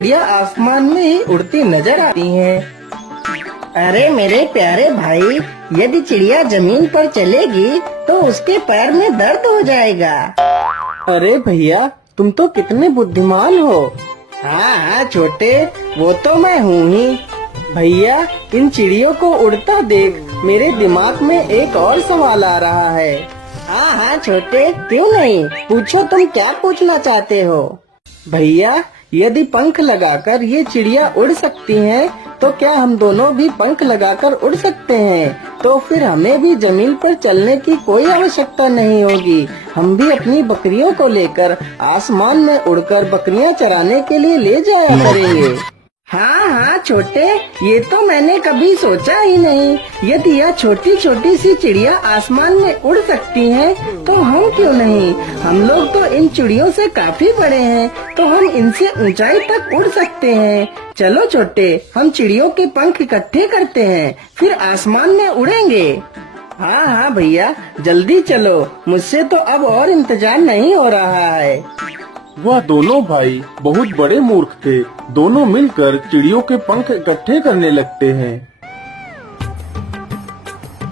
चिड़िया आसमान में ही उड़ती नजर आती हैं। अरे मेरे प्यारे भाई, यदि चिड़िया जमीन पर चलेगी तो उसके पैर में दर्द हो जाएगा। अरे भैया, तुम तो कितने बुद्धिमान हो। हाँ हाँ छोटे, वो तो मैं हूँ ही। भैया, इन चिड़ियों को उड़ता देख मेरे दिमाग में एक और सवाल आ रहा है। हाँ हाँ छोटे, क्यों नहीं, पूछो, तुम क्या पूछना चाहते हो। भैया, यदि पंख लगाकर ये चिड़िया उड़ सकती हैं, तो क्या हम दोनों भी पंख लगाकर उड़ सकते हैं? तो फिर हमें भी जमीन पर चलने की कोई आवश्यकता नहीं होगी। हम भी अपनी बकरियों को लेकर आसमान में उड़कर बकरियां चराने के लिए ले जाया करेंगे। हाँ हाँ छोटे, ये तो मैंने कभी सोचा ही नहीं। यदि यह छोटी छोटी सी चिड़िया आसमान में उड़ सकती हैं, तो हम क्यों नहीं। हम लोग तो इन चिड़ियों से काफी बड़े हैं, तो हम इनसे ऊंचाई तक उड़ सकते हैं। चलो छोटे, हम चिड़ियों के पंख इकट्ठे करते हैं, फिर आसमान में उड़ेंगे। हाँ हाँ भैया, जल्दी चलो, मुझसे तो अब और इंतजार नहीं हो रहा है। वह दोनों भाई बहुत बड़े मूर्ख थे। दोनों मिलकर चिड़ियों के पंख इकट्ठे करने लगते हैं।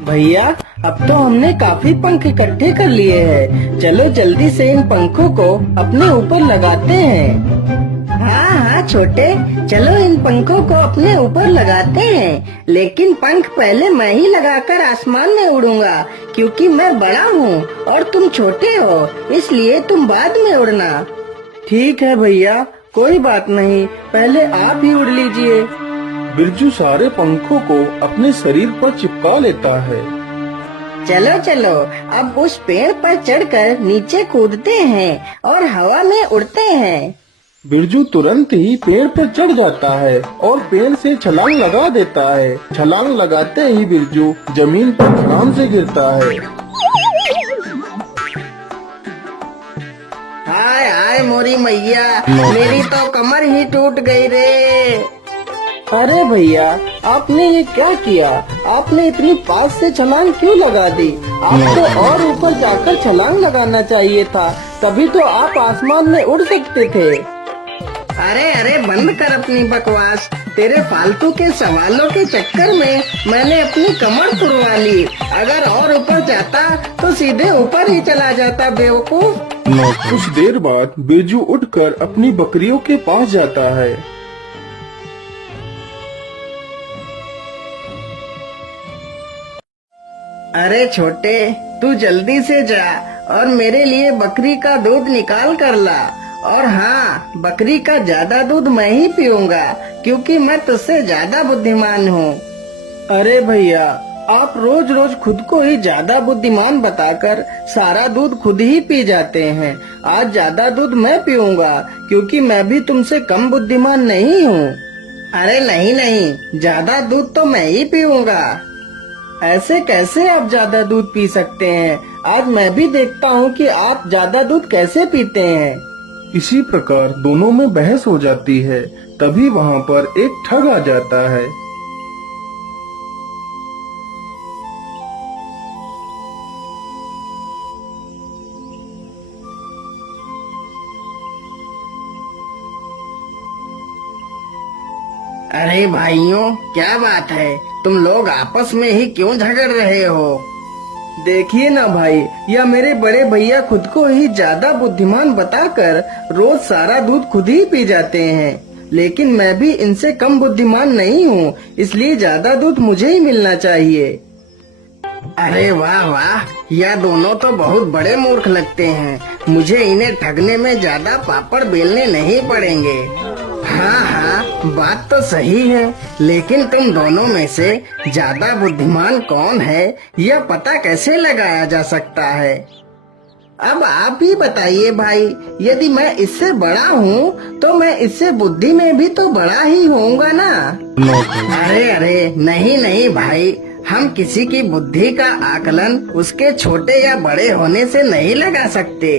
भैया, अब तो हमने काफी पंख इकट्ठे कर लिए हैं। चलो जल्दी से इन पंखों को अपने ऊपर लगाते हैं। हाँ हाँ छोटे, चलो इन पंखों को अपने ऊपर लगाते हैं। लेकिन पंख पहले मैं ही लगाकर आसमान में उड़ूंगा, क्योंकि मैं बड़ा हूँ और तुम छोटे हो, इसलिए तुम बाद में उड़ना। ठीक है भैया, कोई बात नहीं, पहले आप ही उड़ लीजिए। बिरजू सारे पंखों को अपने शरीर पर चिपका लेता है। चलो चलो, अब उस पेड़ पर चढ़कर नीचे कूदते हैं और हवा में उड़ते हैं। बिरजू तुरंत ही पेड़ पर चढ़ जाता है और पेड़ से छलांग लगा देता है। छलांग लगाते ही बिरजू जमीन पर धड़ाम से गिरता है। हाय हाय मोरी मैया, मेरी तो कमर ही टूट गई रे। अरे भैया, आपने ये क्या किया? आपने इतनी पास से छलांग क्यों लगा दी? आपको और ऊपर जाकर छलांग लगाना चाहिए था, तभी तो आप आसमान में उड़ सकते थे। अरे अरे, बंद कर अपनी बकवास। तेरे फालतू के सवालों के चक्कर में मैंने अपनी कमर तुड़वा ली। अगर और ऊपर जाता तो सीधे ऊपर ही चला जाता, बेवकूफ। कुछ देर बाद बिरजू उठकर अपनी बकरियों के पास जाता है। अरे छोटे, तू जल्दी से जा और मेरे लिए बकरी का दूध निकाल कर ला। और हाँ, बकरी का ज्यादा दूध मैं ही पीऊंगा, क्योंकि मैं तुझसे ज्यादा बुद्धिमान हूँ। अरे भैया, आप रोज रोज खुद को ही ज्यादा बुद्धिमान बताकर सारा दूध खुद ही पी जाते हैं। आज ज्यादा दूध मैं पीऊंगा, क्योंकि मैं भी तुमसे कम बुद्धिमान नहीं हूँ। अरे नहीं नहीं, ज्यादा दूध तो मैं ही पीऊंगा। ऐसे कैसे आप ज्यादा दूध पी सकते हैं? आज मैं भी देखता हूँ कि आप ज्यादा दूध कैसे पीते हैं। इसी प्रकार दोनों में बहस हो जाती है। तभी वहाँ पर एक ठग आ जाता है। अरे भाइयों, क्या बात है, तुम लोग आपस में ही क्यों झगड़ रहे हो? देखिए ना भाई, यह मेरे बड़े भैया खुद को ही ज्यादा बुद्धिमान बताकर रोज सारा दूध खुद ही पी जाते हैं। लेकिन मैं भी इनसे कम बुद्धिमान नहीं हूँ, इसलिए ज्यादा दूध मुझे ही मिलना चाहिए। अरे वाह वाह, यह दोनों तो बहुत बड़े मूर्ख लगते हैं। मुझे इन्हें ठगने में ज्यादा पापड़ बेलने नहीं पड़ेंगे। हाँ हाँ, बात तो सही है, लेकिन तुम दोनों में से ज्यादा बुद्धिमान कौन है, यह पता कैसे लगाया जा सकता है? अब आप ही बताइए भाई, यदि मैं इससे बड़ा हूँ तो मैं इससे बुद्धि में भी तो बड़ा ही होऊंगा ना। अरे अरे, नहीं नहीं भाई, हम किसी की बुद्धि का आकलन उसके छोटे या बड़े होने से नहीं लगा सकते।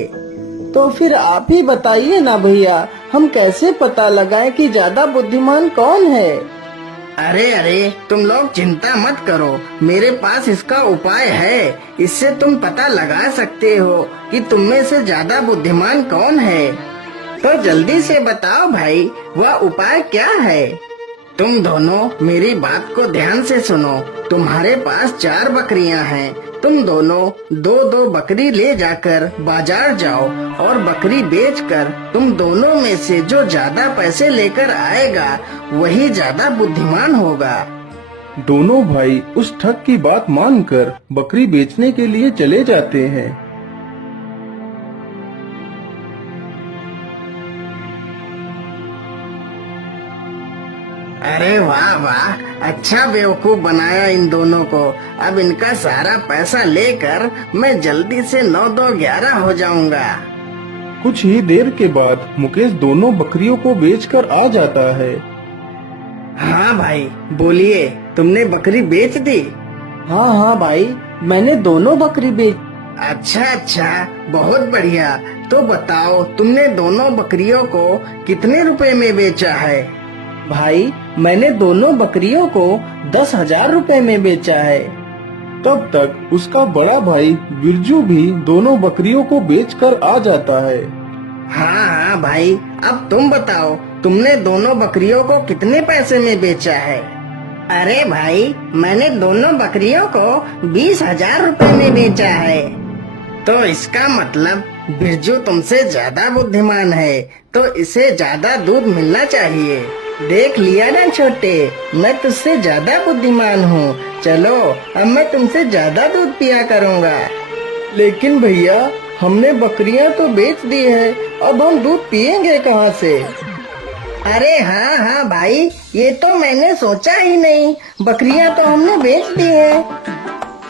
तो फिर आप ही बताइए ना भैया, हम कैसे पता लगाएं कि ज्यादा बुद्धिमान कौन है? अरे अरे, तुम लोग चिंता मत करो, मेरे पास इसका उपाय है। इससे तुम पता लगा सकते हो कि तुम में से ज्यादा बुद्धिमान कौन है। तो जल्दी से बताओ भाई, वह उपाय क्या है? तुम दोनों मेरी बात को ध्यान से सुनो। तुम्हारे पास 4 बकरियां हैं। तुम दोनों 2-2 बकरी ले जाकर बाजार जाओ और बकरी बेचकर तुम दोनों में से जो ज्यादा पैसे लेकर आएगा वही ज्यादा बुद्धिमान होगा। दोनों भाई उस ठग की बात मानकर बकरी बेचने के लिए चले जाते हैं। अरे वाह वाह, अच्छा बेवकूफ बनाया इन दोनों को। अब इनका सारा पैसा लेकर मैं जल्दी से 9-2-11 हो जाऊंगा। कुछ ही देर के बाद मुकेश दोनों बकरियों को बेचकर आ जाता है। हाँ भाई, बोलिए, तुमने बकरी बेच दी? हाँ हाँ भाई, मैंने दोनों बकरी बेच। अच्छा अच्छा, बहुत बढ़िया। तो बताओ, तुमने दोनों बकरियों को कितने रुपए में बेचा है? भाई, मैंने दोनों बकरियों को 10,000 रुपए में बेचा है। तब तक उसका बड़ा भाई बिरजू भी दोनों बकरियों को बेचकर आ जाता है। हाँ हाँ भाई, अब तुम बताओ, तुमने दोनों बकरियों को कितने पैसे में बेचा है? अरे भाई, मैंने दोनों बकरियों को 20,000 रुपए में बेचा है। तो इसका मतलब बिरजू तुमसे ज्यादा बुद्धिमान है, तो इसे ज्यादा दूध मिलना चाहिए। देख लिया ना छोटे, मैं तुझसे ज्यादा बुद्धिमान हूँ। चलो, अब मैं तुमसे ज्यादा दूध पिया करूँगा। लेकिन भैया, हमने बकरियां तो बेच दी है, अब हम दूध पिएंगे कहाँ से? अरे हाँ हाँ भाई, ये तो मैंने सोचा ही नहीं। बकरियां तो हमने बेच दी है।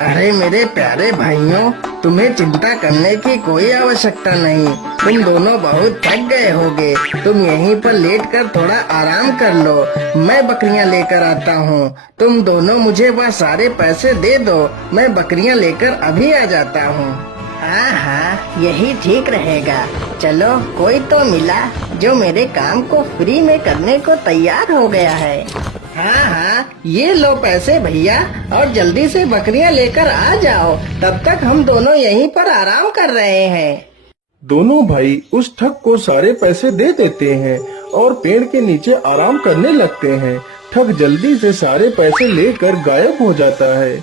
अरे मेरे प्यारे भाइयों, तुम्हें चिंता करने की कोई आवश्यकता नहीं। तुम दोनों बहुत थक गए होगे। तुम यहीं पर लेटकर थोड़ा आराम कर लो। मैं बकरियां लेकर आता हूँ। तुम दोनों मुझे वह सारे पैसे दे दो। मैं बकरियां लेकर अभी आ जाता हूँ। हाँ हाँ, यही ठीक रहेगा। चलो, कोई तो मिला जो मेरे काम को फ्री में करने को तैयार हो गया है। हाँ हाँ, ये लो पैसे भैया, और जल्दी से बकरियां लेकर आ जाओ। तब तक हम दोनों यहीं पर आराम कर रहे हैं। दोनों भाई उस ठग को सारे पैसे दे देते हैं और पेड़ के नीचे आराम करने लगते हैं। ठग जल्दी से सारे पैसे लेकर गायब हो जाता है।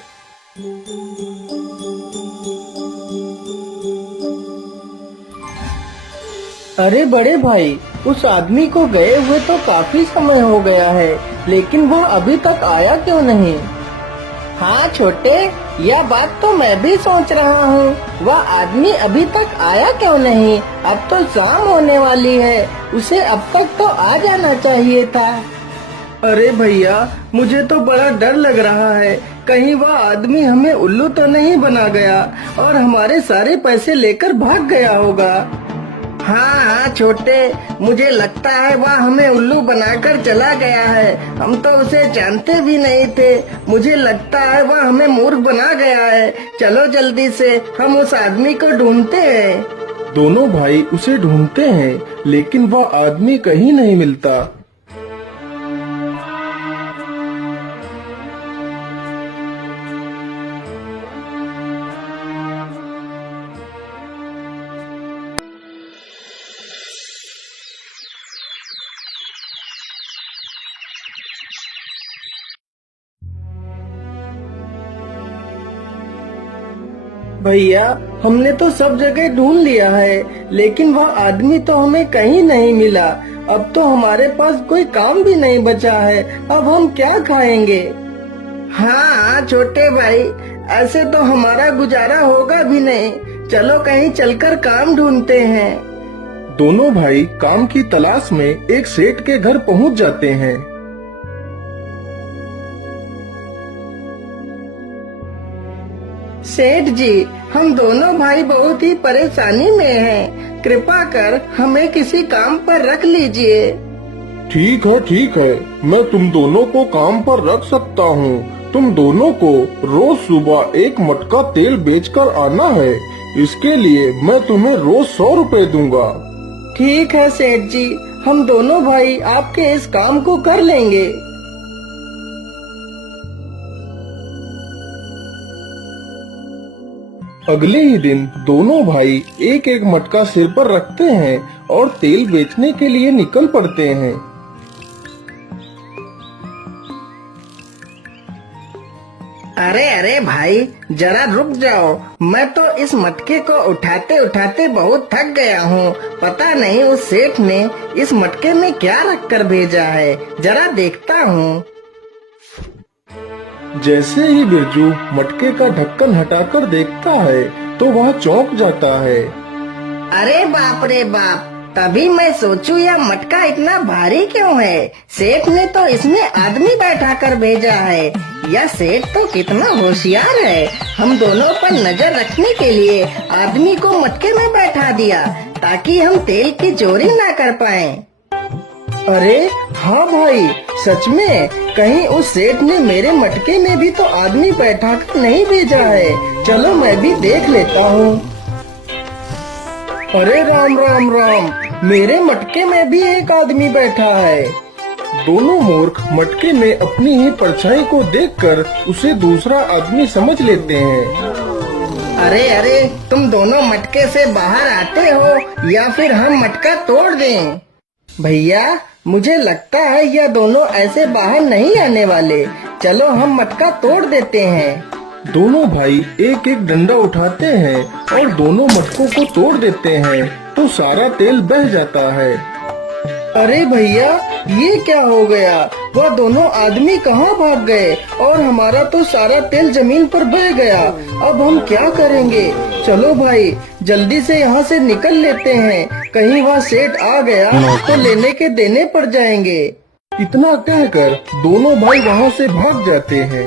अरे बड़े भाई, उस आदमी को गए हुए तो काफी समय हो गया है, लेकिन वह अभी तक आया क्यों नहीं? हाँ छोटे, यह बात तो मैं भी सोच रहा हूँ। वह आदमी अभी तक आया क्यों नहीं? अब तो शाम होने वाली है, उसे अब तक तो आ जाना चाहिए था। अरे भैया, मुझे तो बड़ा डर लग रहा है। कहीं वह आदमी हमें उल्लू तो नहीं बना गया और हमारे सारे पैसे लेकर भाग गया होगा। हाँ हाँ छोटे, मुझे लगता है वह हमें उल्लू बनाकर चला गया है। हम तो उसे जानते भी नहीं थे। मुझे लगता है वह हमें मूर्ख बना गया है। चलो जल्दी से हम उस आदमी को ढूंढते हैं। दोनों भाई उसे ढूंढते हैं, लेकिन वह आदमी कहीं नहीं मिलता। भैया, हमने तो सब जगह ढूंढ लिया है, लेकिन वह आदमी तो हमें कहीं नहीं मिला। अब तो हमारे पास कोई काम भी नहीं बचा है। अब हम क्या खाएंगे? हाँ छोटे भाई, ऐसे तो हमारा गुजारा होगा भी नहीं। चलो कहीं चलकर काम ढूंढते हैं। दोनों भाई काम की तलाश में एक सेठ के घर पहुंच जाते हैं। सेठ जी, हम दोनों भाई बहुत ही परेशानी में हैं। कृपा कर हमें किसी काम पर रख लीजिए। ठीक है, मैं तुम दोनों को काम पर रख सकता हूँ। तुम दोनों को रोज सुबह एक मटका तेल बेचकर आना है। इसके लिए मैं तुम्हें रोज 100 रुपए दूंगा। ठीक है सेठ जी, हम दोनों भाई आपके इस काम को कर लेंगे। अगले ही दिन दोनों भाई एक एक मटका सिर पर रखते हैं और तेल बेचने के लिए निकल पड़ते हैं। अरे अरे भाई, जरा रुक जाओ। मैं तो इस मटके को उठाते उठाते बहुत थक गया हूँ। पता नहीं उस सेठ ने इस मटके में क्या रख कर भेजा है, जरा देखता हूँ। जैसे ही बिरजू मटके का ढक्कन हटाकर देखता है तो वह चौंक जाता है। अरे बाप रे बाप, तभी मैं सोचूं यह मटका इतना भारी क्यों है। सेठ ने तो इसमें आदमी बैठा कर भेजा है। यह सेठ तो कितना होशियार है, हम दोनों पर नजर रखने के लिए आदमी को मटके में बैठा दिया ताकि हम तेल की चोरी ना कर पाएं। अरे हाँ भाई, सच में कहीं उस सेठ ने मेरे मटके में भी तो आदमी बैठा कर नहीं भेजा है। चलो मैं भी देख लेता हूँ। अरे राम राम राम, मेरे मटके में भी एक आदमी बैठा है। दोनों मूर्ख मटके में अपनी ही परछाई को देखकर उसे दूसरा आदमी समझ लेते हैं। अरे अरे, तुम दोनों मटके से बाहर आते हो या फिर हम मटका तोड़ दें? भैया, मुझे लगता है यह दोनों ऐसे बाहर नहीं आने वाले। चलो हम मटका तोड़ देते हैं। दोनों भाई एक एक डंडा उठाते हैं और दोनों मटकों को तोड़ देते हैं तो सारा तेल बह जाता है। अरे भैया, ये क्या हो गया? वह दोनों आदमी कहाँ भाग गए और हमारा तो सारा तेल जमीन पर बह गया। अब हम क्या करेंगे? चलो भाई, जल्दी से यहाँ से निकल लेते हैं, कहीं वह सेठ आ गया तो लेने के देने पड़ जाएंगे। इतना कहकर दोनों भाई वहाँ से भाग जाते हैं।